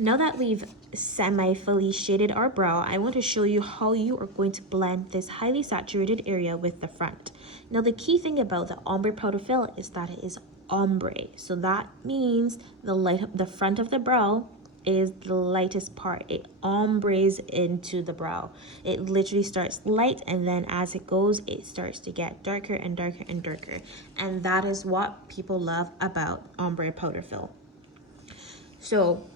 Now that we've semi-fully shaded our brow, I want to show you how you are going to blend this highly saturated area with the front. Now the key thing about the ombre powder fill is that it is ombre. So that means the front of the brow is the lightest part. It ombres into the brow. It literally starts light, and then as it goes, it starts to get darker and darker and darker. And that is what people love about ombre powder fill. So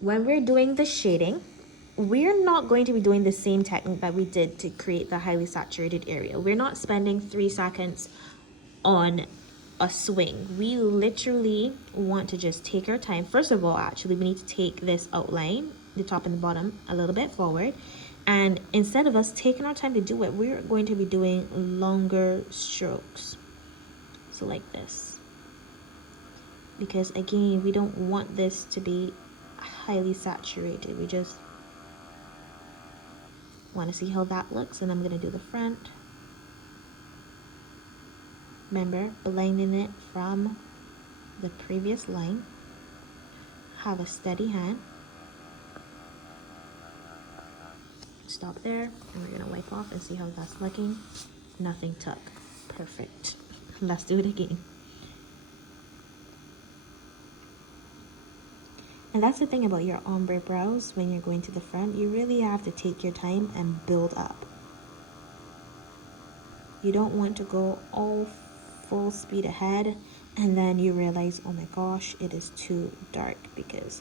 when we're doing the shading, we're not going to be doing the same technique that we did to create the highly saturated area. We're not spending 3 seconds on a swing. We literally want to just take our time. First of all, actually, we need to take this outline, the top and the bottom, a little bit forward. And instead of us taking our time to do it, we're going to be doing longer strokes. So like this. Because again, we don't want this to be highly saturated. We just want to see how that looks, and I'm going to do the front. Remember, blending it from the previous line. Have a steady hand. Stop there, and we're going to wipe off and see how that's looking. Nothing tuck. Perfect. Let's do it again. And that's the thing about your ombre brows. When you're going to the front, you really have to take your time and build up. You don't want to go all full speed ahead and then you realize, oh my gosh, it is too dark, because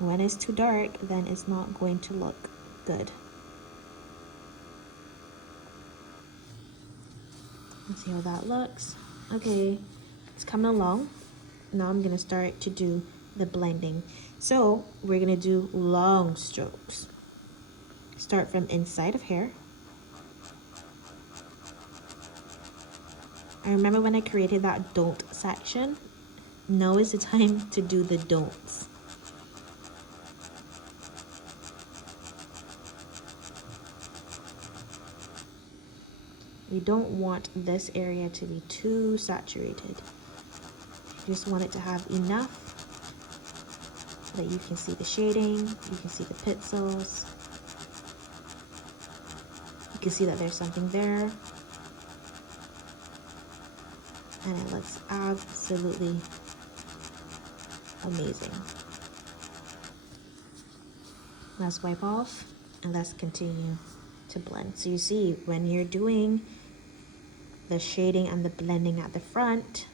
when it's too dark, then it's not going to look good. Let's see how that looks. Okay, it's coming along. Now I'm gonna start to do the blending. So we're gonna do long strokes. Start from inside of hair. I remember when I created that don't section. Now is the time to do the don'ts. We don't want this area to be too saturated. You just want it to have enough that you can see the shading, you can see the pixels, you can see that there's something there, and it looks absolutely amazing. Let's wipe off and let's continue to blend. So you see, when you're doing the shading and the blending at the front,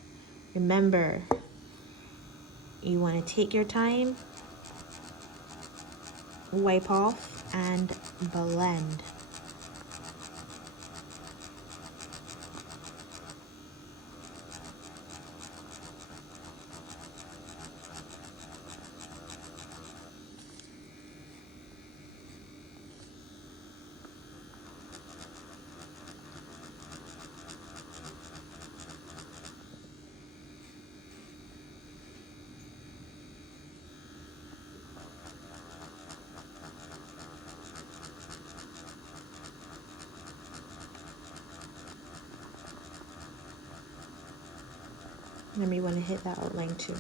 remember, you want to take your time, wipe off, and blend. Remember, you want to hit that outline too.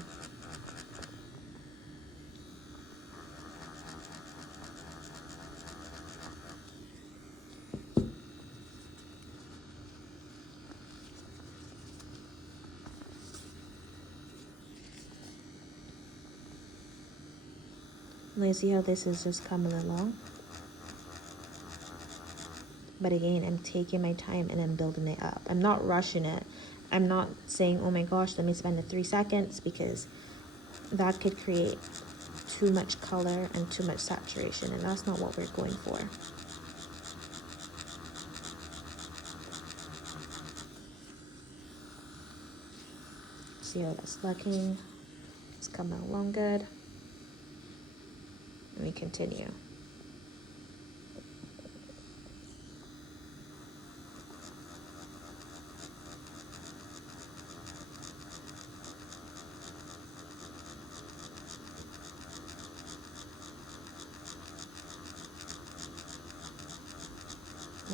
Now you see how this is just coming along. But again, I'm taking my time and I'm building it up. I'm not rushing it. I'm not saying, oh my gosh, let me spend the 3 seconds, because that could create too much color and too much saturation, and that's not what we're going for. See how that's looking? It's coming along good. And we continue.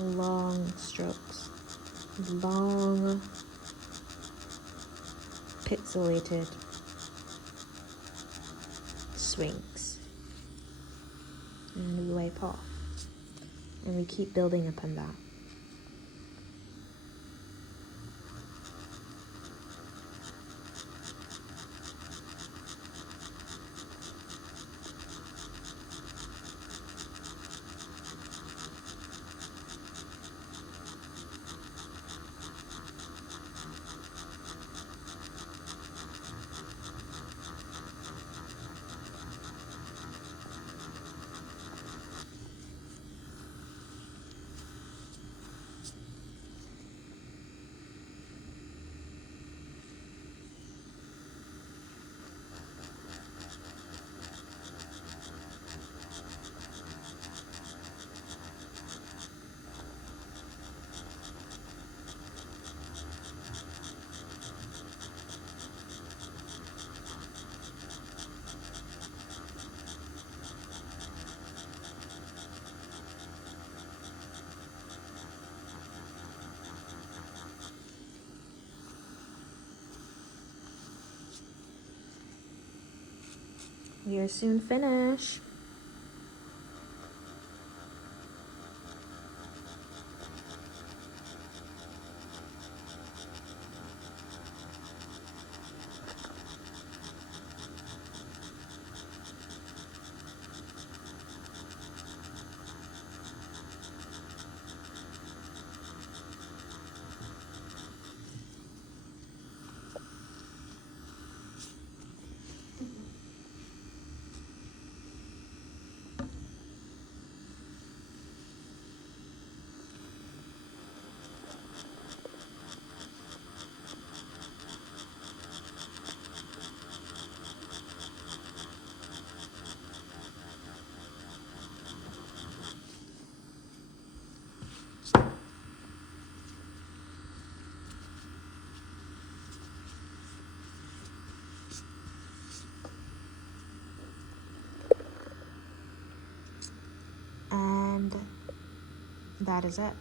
Long strokes, long pixelated swings. and we wipe off. And we keep building upon that. We are soon finished. And that is it.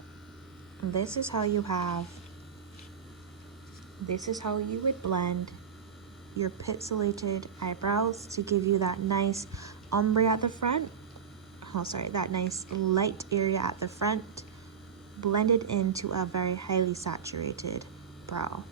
This is how you would blend your pixelated eyebrows to give you that nice ombre at the front. Oh, sorry, that nice light area at the front, blended into a very highly saturated brow.